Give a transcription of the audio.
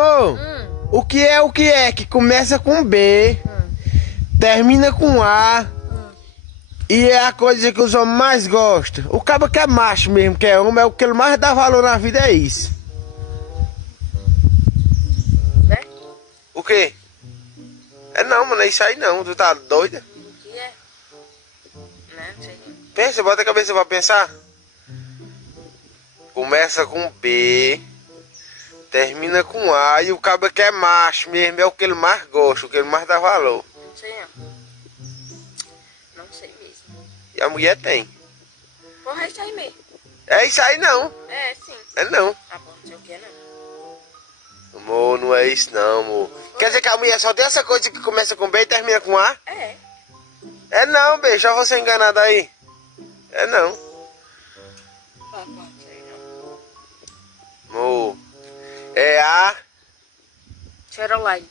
amor, o que é que começa com B, termina com A e é a coisa que os homens mais gostam? O cabo que é macho mesmo, que é homem, é o que ele mais dá valor na vida, é isso. Né? O quê? É não, mano, é isso aí não, tu tá doida? O que é? Né? Não sei não. Pensa, bota a cabeça pra pensar. Começa com B, termina com A e o cabo que é macho mesmo, é o que ele mais gosta, o que ele mais dá valor. Não sei não. Não sei mesmo. E a mulher tem. Porra, é isso aí mesmo. É isso aí não. É, sim. É não. Tá bom, não sei o que não. Amor, não é isso não, amor. Quer dizer que a mulher só tem essa coisa que começa com B e termina com A? É. É não, beijo, já vou ser enganado aí. É não. Tá bom, não sei não. Amor, é A. Cheirolai.